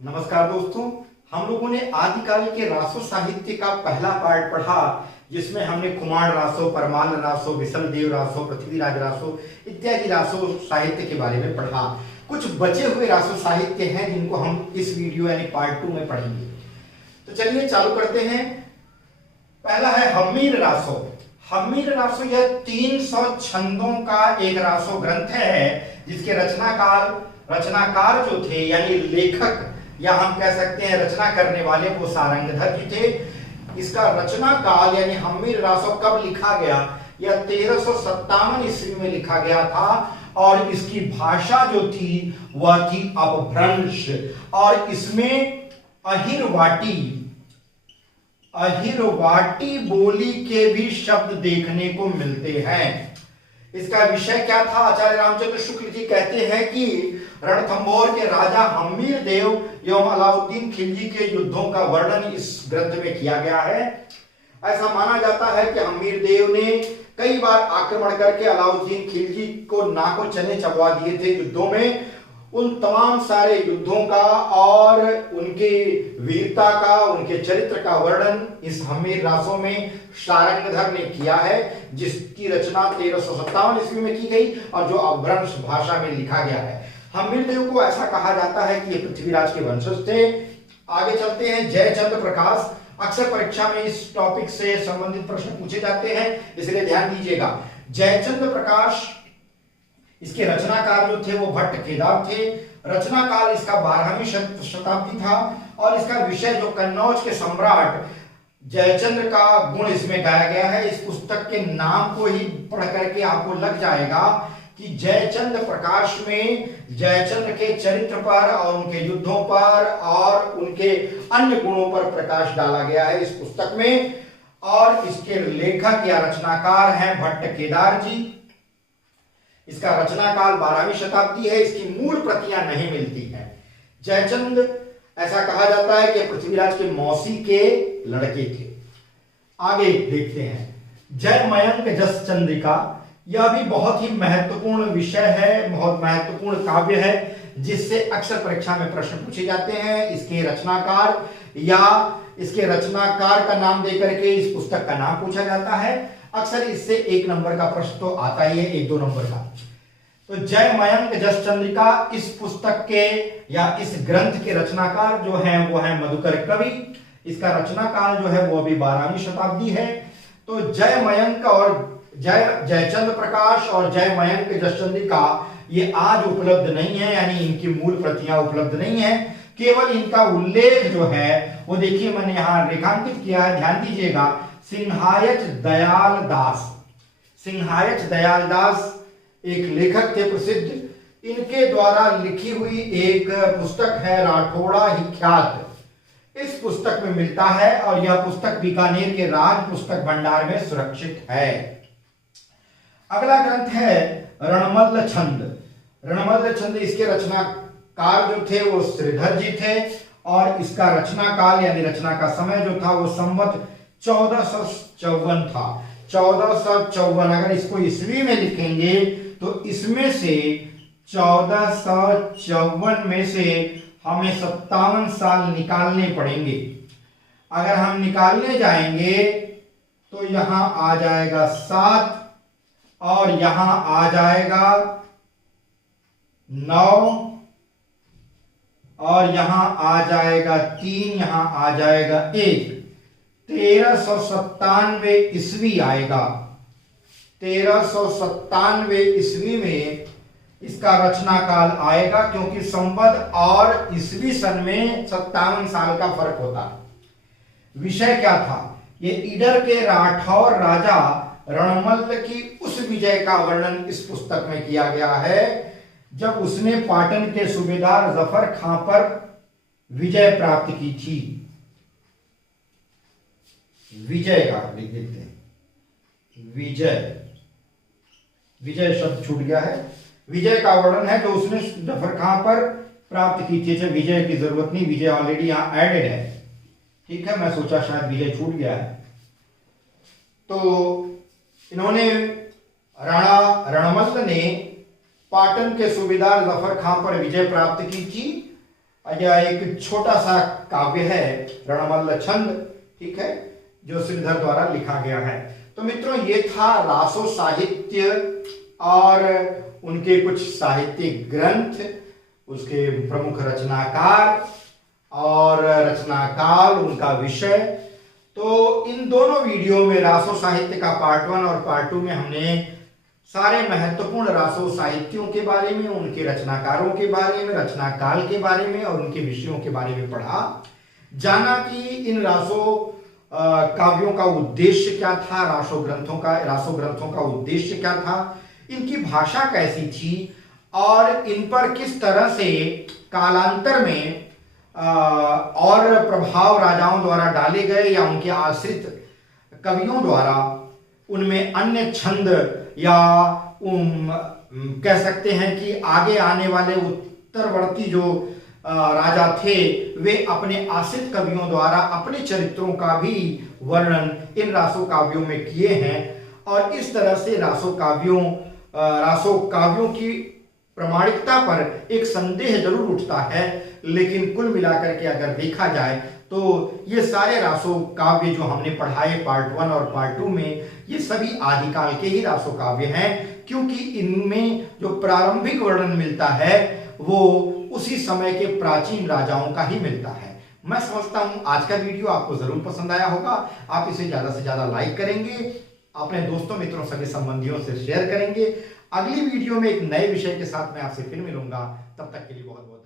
नमस्कार दोस्तों। हम लोगों ने आदिकाल के रासो साहित्य का पहला पार्ट पढ़ा, जिसमें हमने कुमार रासो, परमाल रासो, विशलदेव रासो, पृथ्वीराज रासो इत्यादि रासो साहित्य के बारे में पढ़ा। कुछ बचे हुए रासो साहित्य हैं जिनको हम इस वीडियो यानी पार्ट 2 में पढ़ेंगे। तो चलिए चालू करते हैं। पहला है हम्मीर रासो। हम्मीर रासो यह 300 छंदों का एक रासो ग्रंथ है, जिसके रचनाकार जो थे यानी लेखक या हम कह सकते हैं रचना करने वाले वो सारंगधर जी थे। इसका रचना काल यानी हम्मीर रासो कब लिखा गया? यह 1357 ईस्वी में लिखा गया था और इसकी भाषा जो थी वह थी अपभ्रंश, और इसमें अहिरवाटी बोली के भी शब्द देखने को मिलते हैं। इसका विषय क्या था? आचार्य रामचंद्र शुक्ल जी कहते हैं कि रणथंभौर के राजा हम्मीर देव एवं अलाउद्दीन खिलजी के युद्धों का वर्णन इस ग्रंथ में किया गया है। ऐसा माना जाता है कि हम्मीर देव ने कई बार आक्रमण करके अलाउद्दीन खिलजी को नाको चने चबवा दिए थे युद्धों में। उन तमाम सारे युद्धों का और उनके वीरता का, उनके चरित्र का वर्णन इस हम्मीर रासो में सारंगधर ने किया है, जिसकी रचना 1357 ईस्वी में की गई और जो अपभ्रंश भाषा में लिखा गया है। हम्मीर देव को ऐसा कहा जाता है कि ये पृथ्वीराज के वंशज थे। आगे चलते हैं। जयचंद्र प्रकाश। अक्सर परीक्षा में इस टॉपिक से संबंधित प्रश्न पूछे जाते हैं, इसलिए ध्यान दीजिएगा। जयचंद्र प्रकाश, इसके रचनाकार जो थे वो भट्ट केदार थे। रचना काल इसका 12वीं शताब्दी था और इसका विषय जो कन्नौज के सम्राट जयचंद्र का गुण इसमें गाया गया है। इस पुस्तक के नाम को ही पढ़ करके आपको लग जाएगा कि जयचंद्र प्रकाश में जयचंद्र के चरित्र पर और उनके युद्धों पर और उनके अन्य गुणों पर प्रकाश डाला गया है इस पुस्तक में। और इसके लेखक या रचनाकार हैं भट्ट केदार जी। इसका रचना काल 12वीं शताब्दी है। इसकी मूल प्रतियां नहीं मिलती हैं। जयचंद, ऐसा कहा जाता है कि पृथ्वीराज के मौसी के लड़के थे। आगे देखते हैं। जयमयंक जस चंद्रिका। यह भी बहुत ही महत्वपूर्ण विषय है, बहुत महत्वपूर्ण काव्य है, जिससे अक्सर परीक्षा में प्रश्न पूछे जाते हैं। इसके रचनाकार या इसके रचनाकार का नाम देकर के इस पुस्तक का नाम पूछा जाता है। अक्सर इससे 1 नंबर का प्रश्न तो आता ही है, 1-2 नंबर का। तो जयमयंक जस चंद्रिका इस पुस्तक के या इस ग्रंथ के रचनाकार जो हैं वो हैं मधुकर कवि। इसका रचना काल जो है वो अभी 12वीं शताब्दी है। तो जयमयंक और जयचंद्र प्रकाश और जयमयंक जस चंद्रिका ये आज उपलब्ध नहीं है, यानी इनकी मूल प्रतियां उपलब्ध नहीं है। केवल इनका उल्लेख जो है वो देखिए मैंने यहां रेखांकित किया है, ध्यान दीजिएगा। सिंहायच दयाल दास। सिंहायच दयाल दास एक लेखक थे प्रसिद्ध। इनके द्वारा लिखी हुई एक पुस्तक है राठौड़ा ही ख्यात, इस पुस्तक में मिलता है और यह पुस्तक बीकानेर के राज पुस्तक भंडार में सुरक्षित है। अगला ग्रंथ है रणमल्ल छंद। रणमल्ल छंद, इसके रचनाकार जो थे वो श्रीधर जी थे और इसका रचना काल यानी रचना का समय जो था वो संवत 1454 था। 1454, अगर इसको ईस्वी में लिखेंगे तो इसमें से 1454 में से हमें 57 साल निकालने पड़ेंगे। अगर हम निकालने जाएंगे तो यहां आ जाएगा 7 और यहां आ जाएगा 9 और यहां आ जाएगा 3, यहां आ जाएगा 1। 1397 ईस्वी आएगा। 1397 ईस्वी में इसका रचना काल आएगा, क्योंकि संवत और ईस्वी सन में 57 साल का फर्क होता है। विषय क्या था? ये ईडर के राठौर राजा रणमल्ल की उस विजय का वर्णन इस पुस्तक में किया गया है जब उसने पाटन के सूबेदार जफर खां पर विजय प्राप्त की थी। विजय का लिख देते हैं। विजय शब्द छूट गया है। विजय का वर्णन है जो उसने जफर खां पर प्राप्त की थी। विजय की जरूरत नहीं, विजय ऑलरेडी यहां एडेड है। ठीक है, मैं सोचा शायद विजय छूट गया है। तो इन्होंने रणमल्ल ने पाटन के सूबेदार जफर खां पर विजय प्राप्त की थी यह एक छोटा सा काव्य है, रणमल्ल छंद, ठीक है, जो श्रीधर द्वारा लिखा गया है। तो मित्रों, ये था रासो साहित्य और उनके कुछ साहित्यिक ग्रंथ, उसके प्रमुख रचनाकार और रचना काल, उनका विषय। तो इन दोनों वीडियो में रासो साहित्य का पार्ट 1 और पार्ट 2 में हमने सारे महत्वपूर्ण रासो साहित्यों के बारे में, उनके रचनाकारों के बारे में, रचना काल के बारे में और उनके विषयों के बारे में पढ़ा, जाना कि इन रासो काव्यों का उद्देश्य क्या था, रासो ग्रंथों का उद्देश्य क्या था, इनकी भाषा कैसी थी और इन पर किस तरह से कालांतर में और प्रभाव राजाओं द्वारा डाले गए या उनके आश्रित कवियों द्वारा उनमें अन्य छंद या कह सकते हैं कि आगे आने वाले उत्तरवर्ती जो राजा थे वे अपने आश्रित कवियों द्वारा अपने चरित्रों का भी वर्णन इन रासो काव्यों में किए हैं। और इस तरह से रासो काव्यों की प्रामाणिकता पर एक संदेह जरूर उठता है, लेकिन कुल मिलाकर के अगर देखा जाए तो ये सारे रासो काव्य जो हमने पढ़ाए पार्ट 1 और पार्ट 2 में, ये सभी आदिकाल के ही रासो काव्य हैं, क्योंकि इनमें जो प्रारंभिक वर्णन मिलता है वो उसी समय के प्राचीन राजाओं का ही मिलता है। मैं समझता हूं आज का वीडियो आपको जरूर पसंद आया होगा। आप इसे ज्यादा से ज्यादा लाइक करेंगे, अपने दोस्तों मित्रों सगे संबंधियों से शेयर करेंगे। अगली वीडियो में एक नए विषय के साथ मैं आपसे फिर मिलूंगा। तब तक के लिए बहुत बहुत